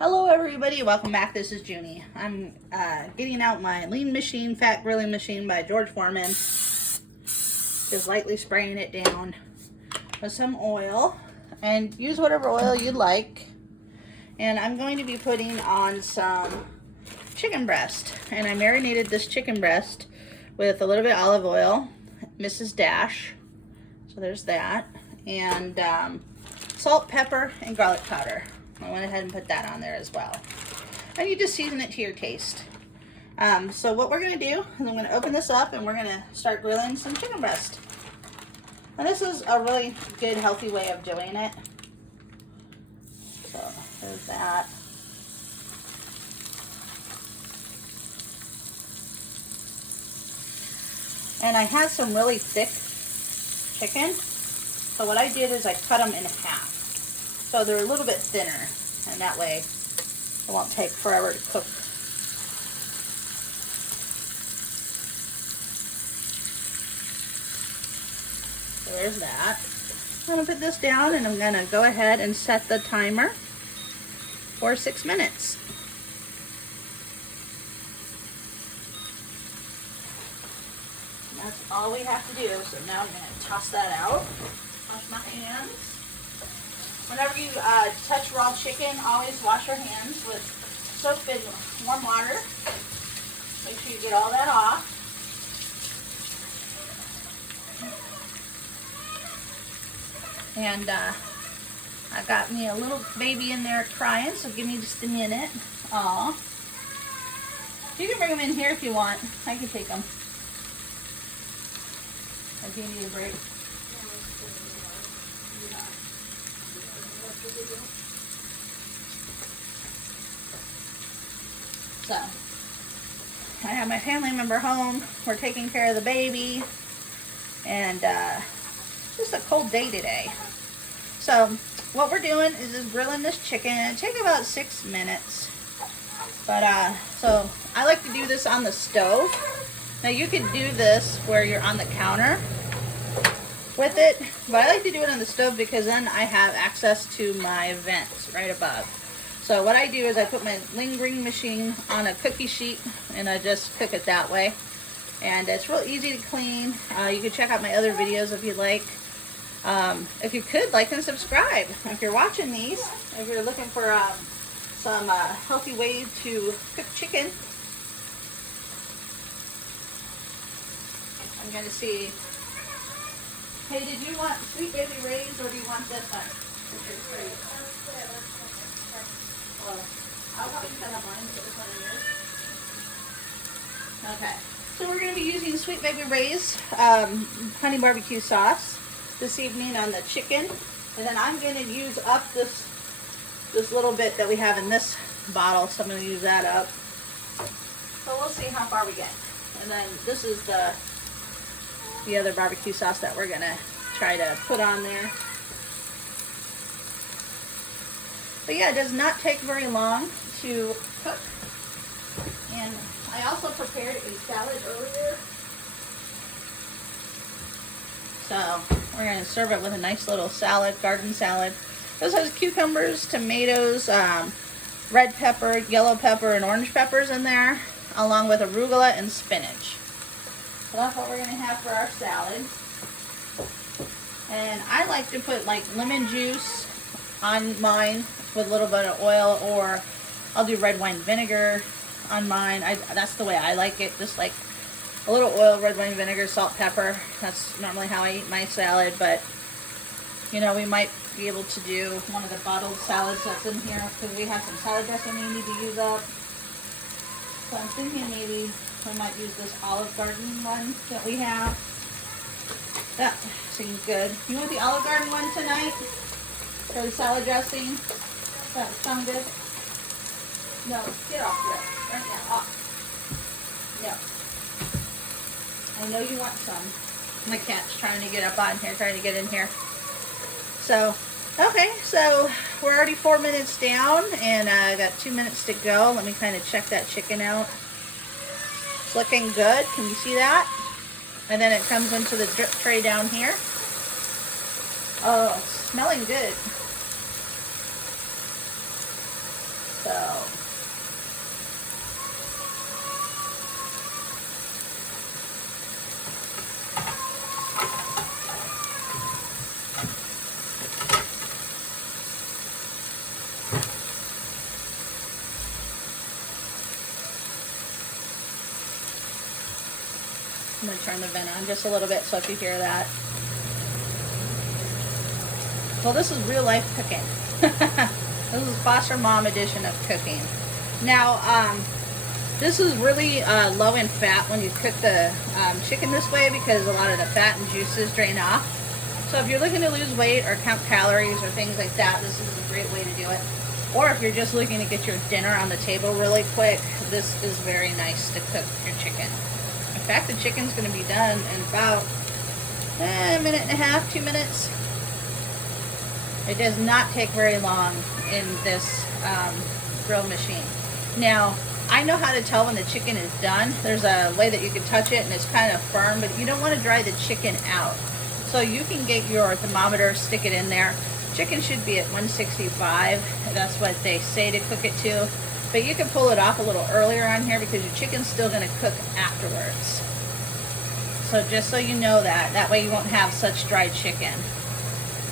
Hello everybody, welcome back. This is Junie. I'm getting out my lean machine, fat grilling machine by George Foreman. Just lightly spraying it down with some oil, and use whatever oil you'd like. And I'm going to be putting on some chicken breast, and I marinated this chicken breast with a little bit of olive oil, Mrs. Dash, so there's that, and salt, pepper, and garlic powder. I went ahead and put that on there as well. And you just season it to your taste. So what we're going to do is I'm going to open this up and we're going to start grilling some chicken breast. And this is a really good, healthy way of doing it. So there's that. And I have some really thick chicken. So what I did is I cut them in half. So they're a little bit thinner, and that way it won't take forever to cook. So there's that. I'm going to put this down, and I'm going to go ahead and set the timer for 6 minutes. And that's all we have to do. So now I'm going to toss that out. Wash my hands. Whenever you touch raw chicken, always wash your hands with soap and warm water. Make sure you get all that off. And I got me a little baby in there crying, so give me just a minute. Aw. You can bring them in here if you want. I can take them. If you need a break. So, I have my family member home. We're taking care of the baby. And just a cold day today. So, what we're doing is just grilling this chicken. It takes about 6 minutes. But, so, I like to do this on the stove. Now, you could do this where you're on the counter with it, but I like to do it on the stove because then I have access to my vents right above. So what I do is I put my lean grilling machine on a cookie sheet and I just cook it that way. And it's real easy to clean. You can check out my other videos if you'd like. If you could, like and subscribe. If you're watching these, if you're looking for some healthy ways to cook chicken. I'm going to see. Hey, did you want Sweet Baby Ray's or do you want this one? Well, I'll probably cut up mine, put this one in yours. Okay, so we're going to be using Sweet Baby Ray's honey barbecue sauce this evening on the chicken. And then I'm going to use up this little bit that we have in this bottle, so I'm going to use that up. So we'll see how far we get. And then this is the other barbecue sauce that we're gonna try to put on there. But yeah, it does not take very long to cook. And I also prepared a salad earlier. So we're gonna serve it with a nice little salad, garden salad. This has cucumbers, tomatoes, red pepper, yellow pepper, and orange peppers in there, along with arugula and spinach. So that's what we're going to have for our salad. And I like to put like lemon juice on mine with a little bit of oil, or I'll do red wine vinegar on mine. That's the way I like it, just like a little oil, red wine vinegar, salt, pepper. That's normally how I eat my salad, but you know, we might be able to do one of the bottled salads that's in here because we have some salad dressing we need to use up. So I'm thinking maybe we might use this Olive Garden one that we have. That seems good. You want the Olive Garden one tonight? For the salad dressing? That sound good? No, get off there. Right now, off. No. I know you want some. My cat's trying to get up on here, trying to get in here. So, okay, so we're already 4 minutes down, and I got 2 minutes to go. Let me kind of check that chicken out. It's looking good. Can you see that? And then it comes into the drip tray down here. Oh, it's smelling good. So I'm going to turn the vent on just a little bit so if you hear that. Well, this is real life cooking. This is foster mom edition of cooking. Now, this is really low in fat when you cook the chicken this way because a lot of the fat and juices drain off. So if you're looking to lose weight or count calories or things like that, this is a great way to do it. Or if you're just looking to get your dinner on the table really quick, this is very nice to cook your chicken. In fact, the chicken's going to be done in about a minute and a half, 2 minutes. It does not take very long in this grill machine. Now, I know how to tell when the chicken is done. There's a way that you can touch it and it's kind of firm, but you don't want to dry the chicken out. So you can get your thermometer, stick it in there. Chicken should be at 165. That's what they say to cook it to. But you can pull it off a little earlier on here because your chicken's still going to cook afterwards. So just so you know that way you won't have such dry chicken.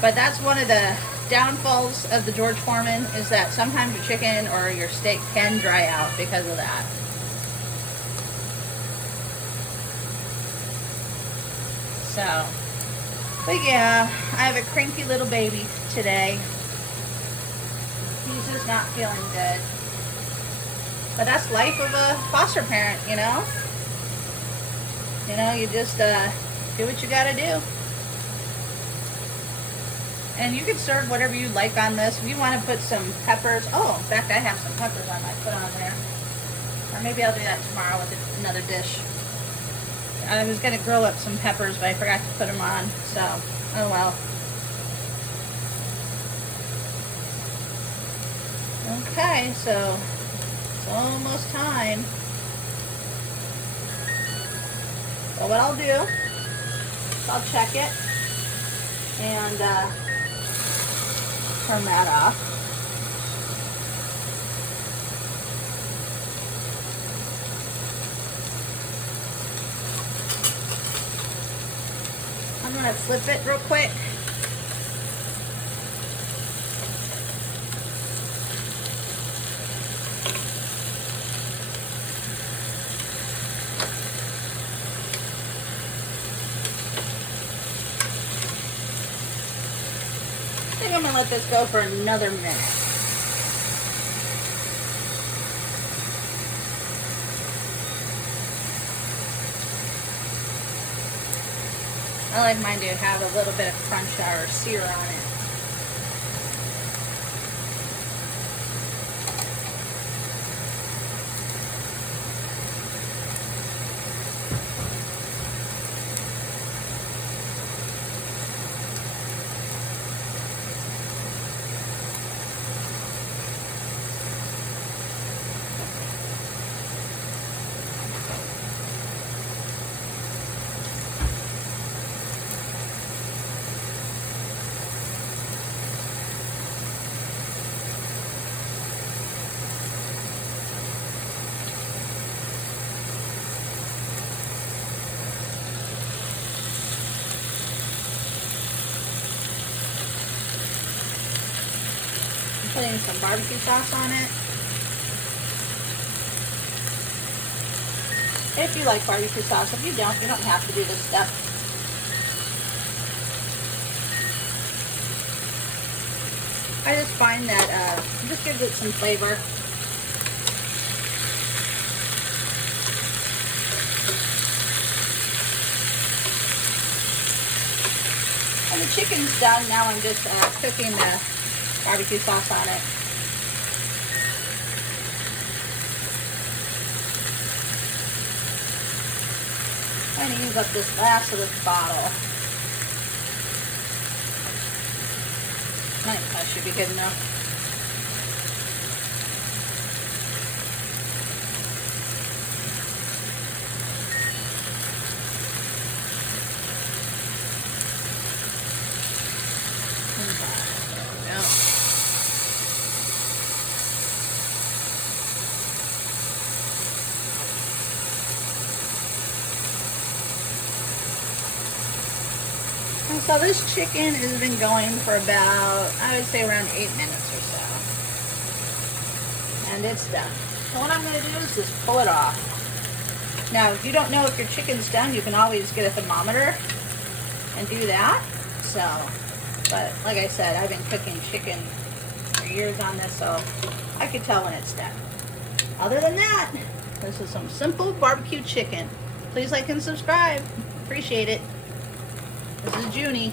But that's one of the downfalls of the George Foreman is that sometimes your chicken or your steak can dry out because of that. So, but yeah, I have a cranky little baby today. He's just not feeling good. But that's life of a foster parent, you know? You know, you just do what you gotta do. And you can serve whatever you like on this. If you want to put some peppers. Oh, in fact, I have some peppers I might put on there. Or maybe I'll do that tomorrow with another dish. I was going to grill up some peppers, but I forgot to put them on. So, oh well. Okay, so it's almost time. So what I'll do is I'll check it and turn that off. I'm going to flip it real quick. I think I'm going to let this go for another minute. I like mine to have a little bit of crunch or sear on it. Putting some barbecue sauce on it. If you like barbecue sauce, if you don't have to do this step. I just find that it just gives it some flavor. And the chicken's done. Now I'm just cooking the barbecue sauce on it. I'm going to use up this last of this bottle. I think that should be good enough. So this chicken has been going for about, I would say around 8 minutes or so. And it's done. So what I'm going to do is just pull it off. Now, if you don't know if your chicken's done, you can always get a thermometer and do that. So, but like I said, I've been cooking chicken for years on this, so I could tell when it's done. Other than that, this is some simple barbecue chicken. Please like and subscribe. Appreciate it. This is Junie.